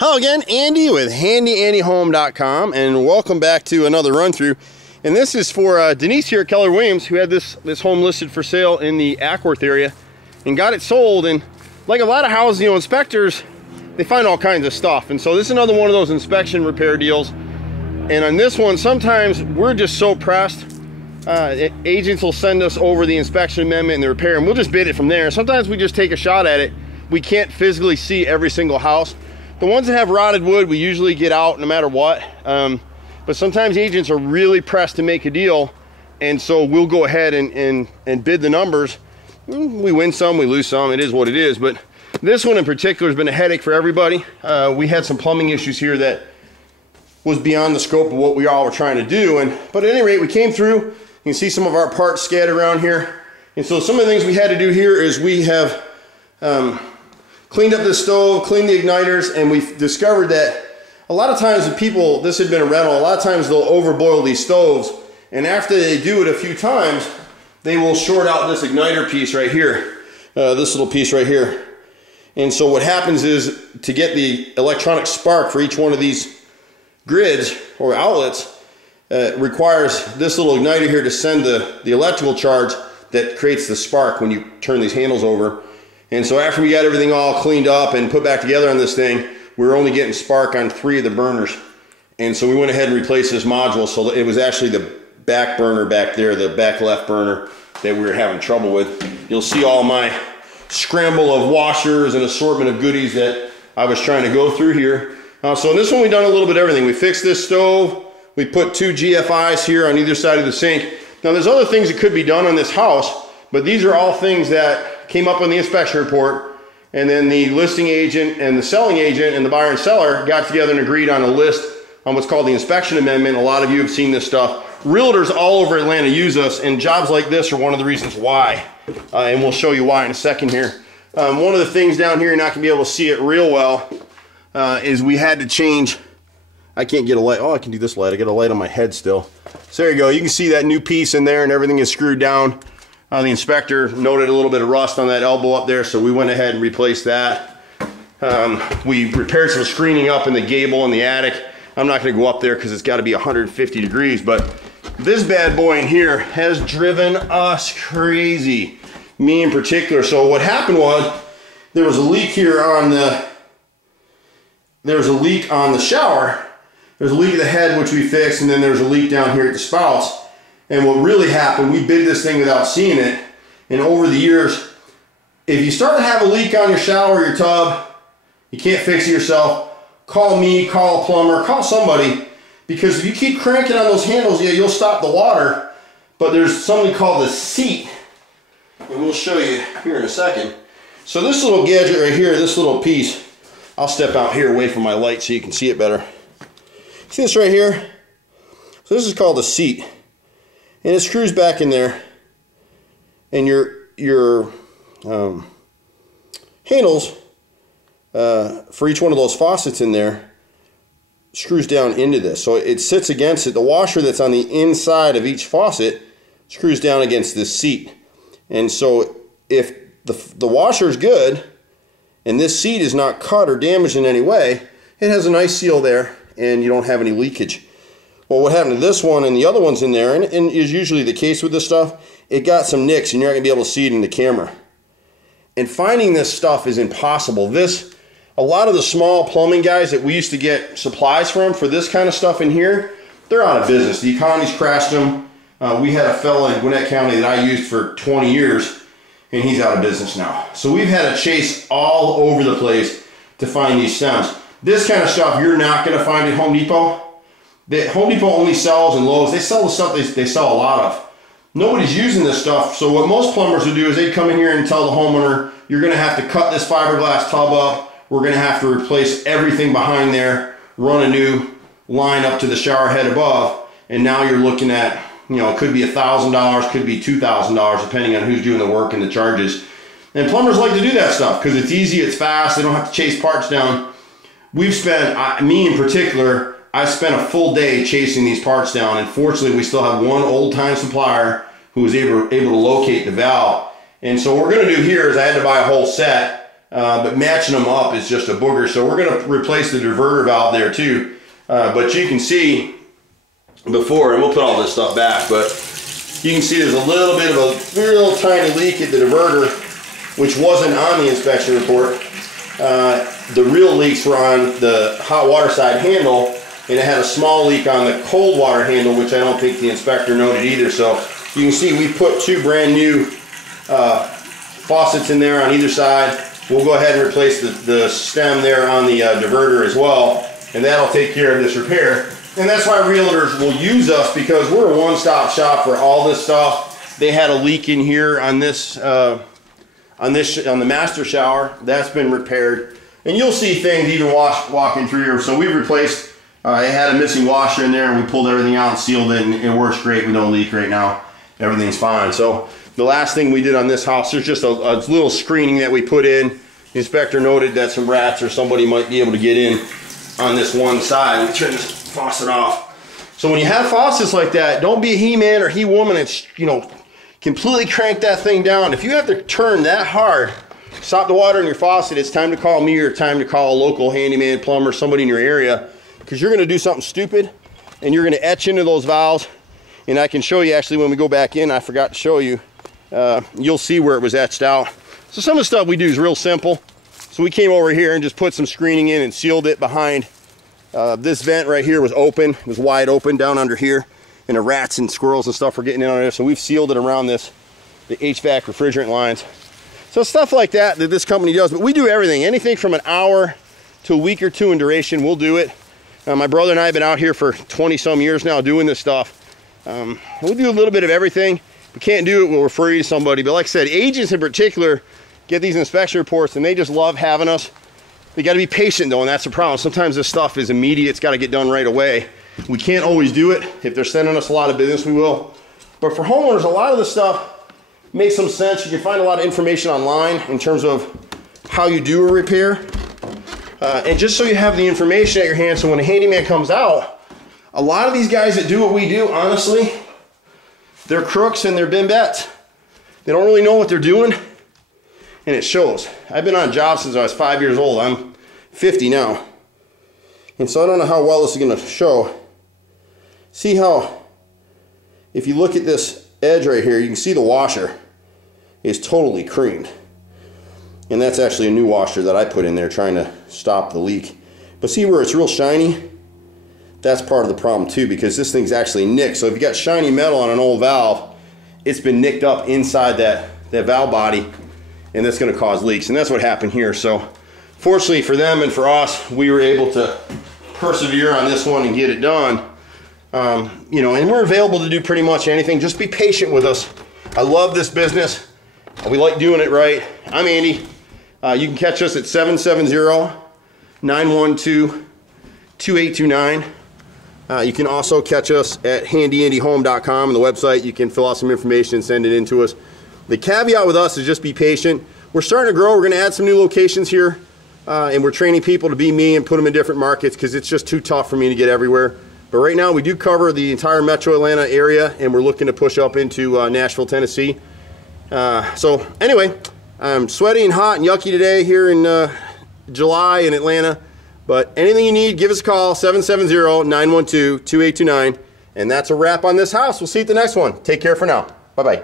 Hello again, Andy with HandyANDYHome.com, and welcome back to another run through. And this is for Denise here at Keller Williams, who had this home listed for sale in the Acworth area and got it sold. And like a lot of houses, inspectors, they find all kinds of stuff. And so this is another one of those inspection repair deals. And on this one, sometimes we're just so pressed. Agents will send us over the inspection amendment and the repair, and we'll just bid it from there. Sometimes we just take a shot at it. We can't physically see every single house. The ones that have rotted wood, we usually get out no matter what. But sometimes agents are really pressed to make a deal, and so we'll go ahead and bid the numbers. We win some, we lose some. It is what it is. But this one in particular has been a headache for everybody. We had some plumbing issues here that was beyond the scope of what we all were trying to do. But at any rate, we came through. You can see some of our parts scattered around here. And so some of the things we had to do here is we have cleaned up the stove, cleaned the igniters, and we've discovered that a lot of times the people, this had been a rental, a lot of times they'll overboil these stoves, and after they do it a few times, they will short out this igniter piece right here, this little piece right here. And so what happens is, to get the electronic spark for each one of these grids or outlets, requires this little igniter here to send the electrical charge that creates the spark when you turn these handles over. And so after we got everything all cleaned up and put back together on this thing, we were only getting spark on 3 of the burners. And so we went ahead and replaced this module. So it was actually the back burner back there, the back left burner, that we were having trouble with. You'll see all my scramble of washers and assortment of goodies that I was trying to go through here. So in this one, we've done a little bit of everything. We fixed this stove. We put 2 GFIs here on either side of the sink. Now there's other things that could be done on this house, but these are all things that came up on the inspection report, and then the listing agent and the selling agent and the buyer and seller got together and agreed on a list on what's called the inspection amendment. A lot of you have seen this stuff. Realtors all over Atlanta use us, and jobs like this are one of the reasons why, and we'll show you why in a second here. One of the things down here, you're not going to be able to see it real well, is we had to change. I can't get a light. Oh, I can do this light. I got a light on my head still. So there you go. You can see that new piece in there, and everything is screwed down. The inspector noted a little bit of rust on that elbow up there, so we went ahead and replaced that. We repaired some screening up in the gable in the attic. I'm not going to go up there because it's got to be 150 degrees, but this bad boy in here has driven us crazy, me in particular. So what happened was, there was a leak here on the, there's a leak on the shower, there's a leak at the head which we fixed, and then there's a leak down here at the spouts. And what really happened, we bid this thing without seeing it, and over the years, if you start to have a leak on your shower or your tub, you can't fix it yourself, call me, call a plumber, call somebody, because if you keep cranking on those handles, yeah, you'll stop the water, but there's something called the seat, and we'll show you here in a second. So this little gadget right here, this little piece, I'll step out here away from my light so you can see it better. See this right here? So this is called the seat. And it screws back in there, and your handles for each one of those faucets in there screws down into this. So it sits against it. The washer that's on the inside of each faucet screws down against this seat. And so if the washer is good and this seat is not cut or damaged in any way, it has a nice seal there and you don't have any leakage. Well, what happened to this one and the other ones in there, and is usually the case with this stuff, it got some nicks and you're not going to be able to see it in the camera. And finding this stuff is impossible. A lot of the small plumbing guys that we used to get supplies from for this kind of stuff in here, they're out of business. The economy's crashed them. We had a fella in Gwinnett County that I used for 20 years, and he's out of business now. So we've had to chase all over the place to find these stems. This kind of stuff you're not going to find at Home Depot. Home Depot only sells, and Lowe's, they sell the stuff they sell a lot of. Nobody's using this stuff, so what most plumbers would do is they'd come in here and tell the homeowner, you're going to have to cut this fiberglass tub up, we're going to have to replace everything behind there, run a new line up to the shower head above, and now you're looking at, it could be $1,000, could be $2,000, depending on who's doing the work and the charges. And plumbers like to do that stuff because it's easy, it's fast, they don't have to chase parts down. We've spent, me in particular, I spent a full day chasing these parts down, and fortunately we still have one old-time supplier who was able to locate the valve. And so what we're going to do here is I had to buy a whole set, but matching them up is just a booger. So we're going to replace the diverter valve there too. But you can see before, and we'll put all this stuff back, but you can see there's a little bit of a real tiny leak at the diverter, which wasn't on the inspection report. The real leaks were on the hot water side handle, and it had a small leak on the cold water handle, which I don't think the inspector noted either. So you can see we put two brand new faucets in there on either side. We'll go ahead and replace the stem there on the diverter as well, and that'll take care of this repair. And that's why realtors will use us, because we're a one-stop shop for all this stuff. They had a leak in here on this on the master shower. That's been repaired, and you'll see things even walking through here. So we replaced. It had a missing washer in there, and we pulled everything out and sealed it, and it works great. We don't leak right now. Everything's fine. So the last thing we did on this house, there's just a little screening that we put in. The inspector noted that some rats or somebody might be able to get in on this one side. We turn this faucet off. So when you have faucets like that, don't be a he-man or he-woman and, you know, completely crank that thing down. If you have to turn that hard, stop the water in your faucet, it's time to call me or time to call a local handyman, plumber, somebody in your area, because you're going to do something stupid and you're going to etch into those valves. And I can show you, actually, when we go back in, I forgot to show you, you'll see where it was etched out. So some of the stuff we do is real simple. So we came over here and just put some screening in and sealed it behind. This vent right here was open, it was wide open down under here, and the rats and squirrels and stuff were getting in under there. So we've sealed it around the HVAC refrigerant lines. So stuff like that this company does, but we do everything. Anything from an hour to a week or two in duration, we'll do it. My brother and I have been out here for 20 some years now doing this stuff. We'll do a little bit of everything. If we can't do it, we'll refer you to somebody. But like I said, agents in particular get these inspection reports and they just love having us. They got to be patient though, and that's the problem. Sometimes this stuff is immediate. It's got to get done right away. We can't always do it. If they're sending us a lot of business, we will. But for homeowners, a lot of this stuff makes some sense. You can find a lot of information online in terms of how you do a repair. And just so you have the information at your hand, so when a handyman comes out, a lot of these guys that do what we do, honestly, they're crooks and they're bimbettes. They don't really know what they're doing, and it shows. I've been on jobs since I was 5 years old. I'm 50 now. And so I don't know how well this is going to show. See how, if you look at this edge right here, you can see the washer is totally creamed. And that's actually a new washer that I put in there trying to stop the leak. But see where it's real shiny? That's part of the problem too, because this thing's actually nicked. So if you got shiny metal on an old valve, it's been nicked up inside that valve body, and that's going to cause leaks. And that's what happened here. So fortunately for them and for us, we were able to persevere on this one and get it done. You know, and we're available to do pretty much anything. Just be patient with us. I love this business. We like doing it right. I'm Andy. You can catch us at 770-912-2829. You can also catch us at HandyANDYHome.com, and the website. You can fill out some information and send it in to us. The caveat with us is just be patient. We're starting to grow. We're going to add some new locations here, and we're training people to be me and put them in different markets because it's just too tough for me to get everywhere. But right now we do cover the entire metro Atlanta area, and we're looking to push up into Nashville, Tennessee. So anyway, I'm sweaty and hot and yucky today here in July in Atlanta. But anything you need, give us a call, 770-912-2829. And that's a wrap on this house. We'll see you at the next one. Take care for now. Bye-bye.